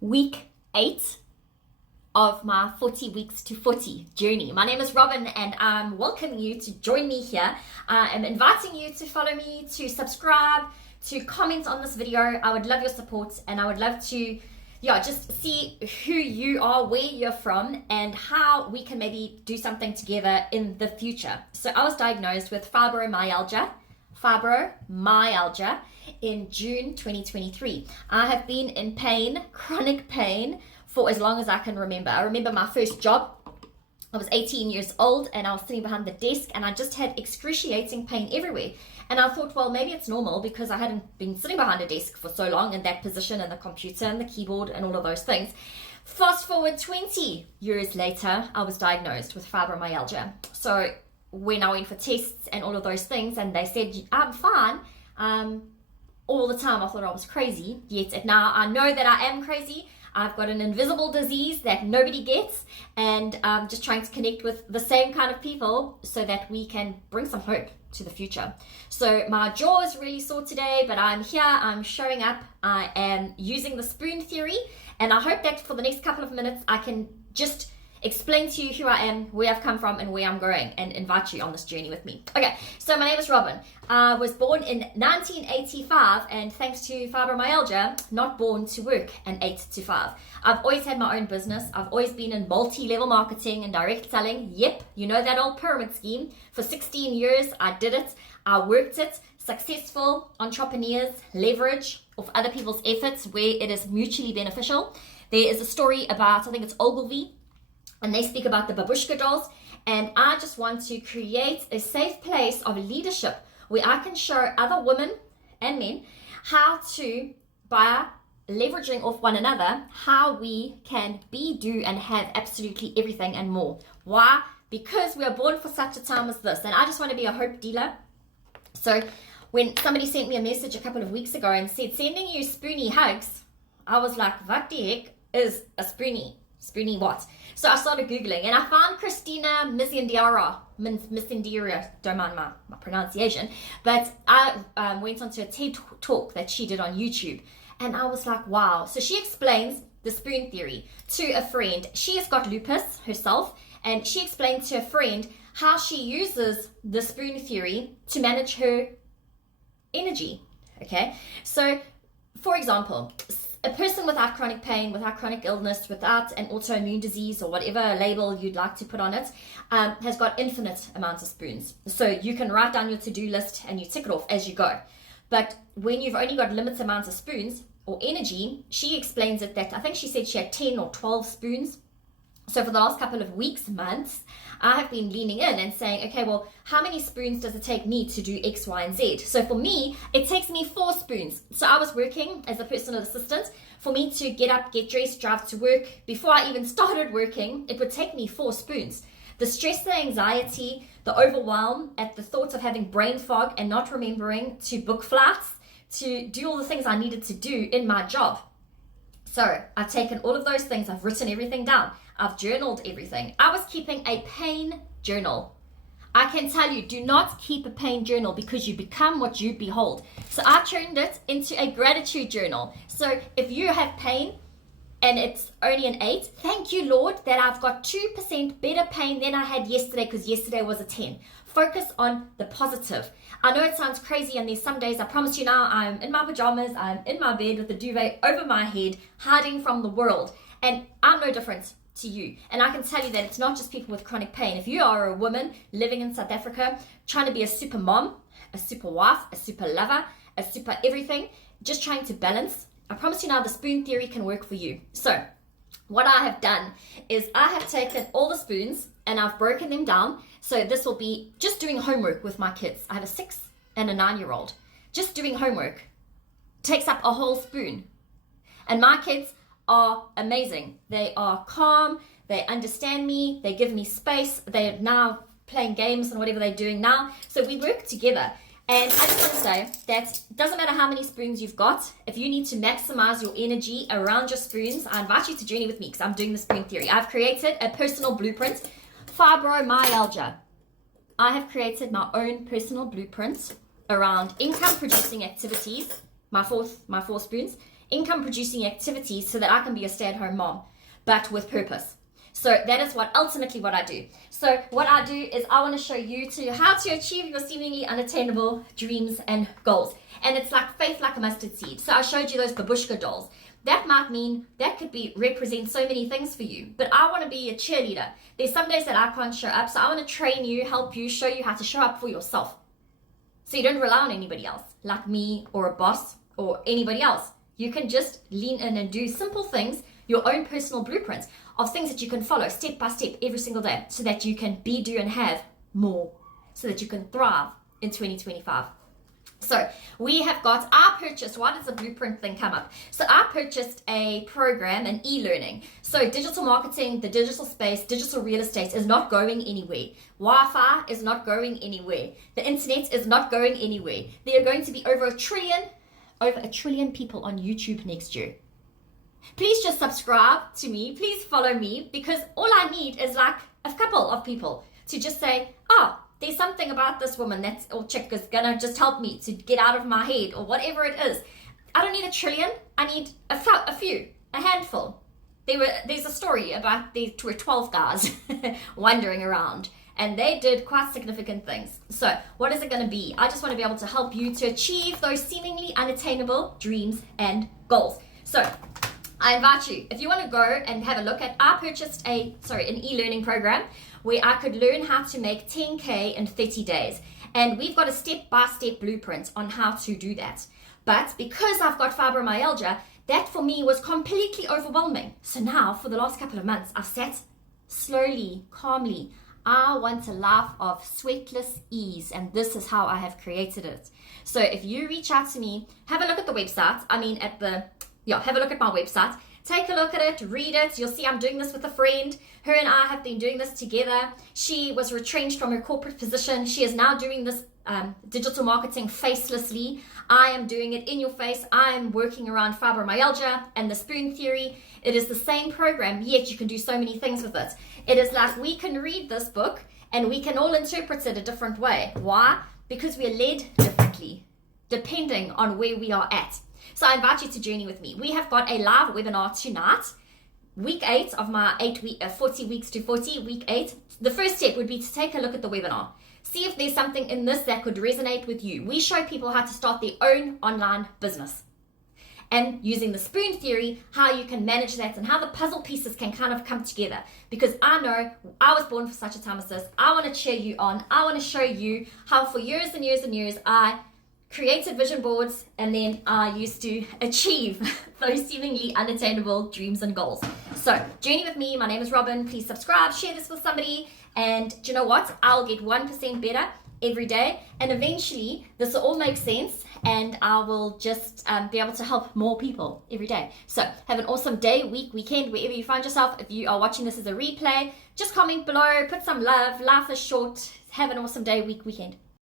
week 8 of my 40 weeks to 40 journey. My name is Robin and I'm welcoming you to join me here. I'm inviting you to follow me, to subscribe, to comment on this video. I would love your support and I would love to just see who you are, where you're from, and how we can maybe do something together in the future. So I was diagnosed with Fibro-MY-algia in June 2023. I have been in pain, chronic pain, for as long as I can remember. I remember my first job. I was 18 years old and I was sitting behind the desk and I just had excruciating pain everywhere. And I thought, well, maybe it's normal because I hadn't been sitting behind a desk for so long in that position and the computer and the keyboard and all of those things. Fast forward 20 years later, I was diagnosed with fibromyalgia. So when I went for tests and all of those things and they said, I'm fine, all the time I thought I was crazy. Yet now I know that I am crazy. I've got an invisible disease that nobody gets, and I'm just trying to connect with the same kind of people so that we can bring some hope to the future. So my jaw is really sore today, but I'm here, I'm showing up, I am using the spoon theory, and I hope that for the next couple of minutes I can just explain to you who I am, where I've come from, and where I'm going, and invite you on this journey with me. Okay, so my name is Robin. I was born in 1985, and thanks to fibromyalgia, not born to work an 8 to 5. I've always had my own business. I've always been in multi-level marketing and direct selling. Yep, you know that old pyramid scheme. For 16 years, I did it. I worked it. Successful entrepreneurs leverage off other people's efforts where it is mutually beneficial. There is a story about, I think it's Ogilvy, and they speak about the babushka dolls, and I just want to create a safe place of leadership where I can show other women and men how to, by leveraging off one another, how we can be, do, and have absolutely everything and more. Why? Because we are born for such a time as this, and I just want to be a hope dealer. So when somebody sent me a message a couple of weeks ago and said, sending you spoony hugs, I was like, what the heck is a spoony? Spoony what? So I started Googling and I found Christina Mizindira, don't mind my pronunciation, but I went onto a TED talk that she did on YouTube and I was like, wow. So she explains the spoon theory to a friend. She has got lupus herself and she explained to a friend how she uses the spoon theory to manage her energy. Okay, so for example, a person without chronic pain, without chronic illness, without an autoimmune disease or whatever label you'd like to put on it, has got infinite amounts of spoons. So you can write down your to-do list and you tick it off as you go. But when you've only got limited amounts of spoons or energy, she explains it that I think she said she had 10 or 12 spoons. So for the last couple of weeks, months, I have been leaning in and saying, okay, well, how many spoons does it take me to do X, Y, and Z? So for me, it takes me 4 spoons. So I was working as a personal assistant. For me to get up, get dressed, drive to work, before I even started working, it would take me 4 spoons. The stress, the anxiety, the overwhelm at the thought of having brain fog and not remembering to book flights, to do all the things I needed to do in my job. So I've taken all of those things, I've written everything down. I've journaled everything. I was keeping a pain journal. I can tell you, do not keep a pain journal because you become what you behold. So I turned it into a gratitude journal. So if you have pain and it's only an 8, thank you, Lord, that I've got 2% better pain than I had yesterday because yesterday was a 10. Focus on the positive. I know it sounds crazy and there's some days, I promise you now, I'm in my pajamas, I'm in my bed with the duvet over my head, hiding from the world. And I'm no different to you. And I can tell you that it's not just people with chronic pain. If you are a woman living in South Africa, trying to be a super mom, a super wife, a super lover, a super everything, just trying to balance, I promise you now the spoon theory can work for you. So what I have done is I have taken all the spoons and I've broken them down. So this will be just doing homework with my kids. I have a 6 and a 9-year-old. Just doing homework takes up a whole spoon. And my kids are amazing. They are calm, they understand me, they give me space, they're now playing games and whatever they're doing now. So we work together. And I just want to say that it doesn't matter how many spoons you've got, if you need to maximize your energy around your spoons, I invite you to journey with me because I'm doing the spoon theory. I've created a personal blueprint, Fibro-My-algia. I have created my own personal blueprint around income producing activities, my four spoons, income producing activities so that I can be a stay-at-home mom, but with purpose. So that is ultimately what I do. So what I do is I want to show you how to achieve your seemingly unattainable dreams and goals. And it's like faith like a mustard seed. So I showed you those babushka dolls. That might mean that could represent so many things for you. But I want to be a cheerleader. There's some days that I can't show up. So I want to train you, help you, show you how to show up for yourself. So you don't rely on anybody else, like me or a boss or anybody else. You can just lean in and do simple things, your own personal blueprints of things that you can follow step by step every single day so that you can be, do, and have more so that you can thrive in 2025. So we have got, I purchased, why does the blueprint thing come up? So I purchased a program, an e-learning. So digital marketing, the digital space, digital real estate is not going anywhere. Wi-Fi is not going anywhere. The internet is not going anywhere. There are going to be over a trillion people on YouTube next year. Please just subscribe to me. Please follow me, because all I need is like a couple of people to just say, oh, there's something about this woman or chick is gonna just help me to get out of my head or whatever it is. I don't need a trillion. I need a few, a handful. There's a story about there were 12 guys wandering around, and they did quite significant things. So what is it going to be? I just want to be able to help you to achieve those seemingly unattainable dreams and goals. So I invite you, if you want to go and have a look at, I purchased an e-learning program where I could learn how to make 10K in 30 days. And we've got a step-by-step blueprint on how to do that. But because I've got fibromyalgia, that for me was completely overwhelming. So now for the last couple of months, I've sat slowly, calmly. I want a life of sweatless ease, and this is how I have created it. So if you reach out to me, have a look at the website. Have a look at my website. Take a look at it, read it. You'll see I'm doing this with a friend. Her and I have been doing this together. She was retrenched from her corporate position. She is now doing this digital marketing facelessly. I am doing it in your face. I am working around fibromyalgia and the spoon theory. It is the same program, yet you can do so many things with it. It is like we can read this book and we can all interpret it a different way. Why? Because we are led differently, depending on where we are at. So I invite you to journey with me. We have got a live webinar tonight, week 8 of my 40 weeks to 40, week 8. The first step would be to take a look at the webinar. See if there's something in this that could resonate with you. We show people how to start their own online business. And using the spoon theory, how you can manage that and how the puzzle pieces can kind of come together. Because I know I was born for such a time as this. I want to cheer you on. I want to show you how for years and years and years I created vision boards, and then I used to achieve those seemingly unattainable dreams and goals. So journey with me. My name is Robin. Please subscribe, share this with somebody, and do you know what? I'll get 1% better every day, and eventually this will all make sense, and I will just be able to help more people every day. So have an awesome day, week, weekend, wherever you find yourself. If you are watching this as a replay, just comment below, put some love. Life is short. Have an awesome day, week, weekend.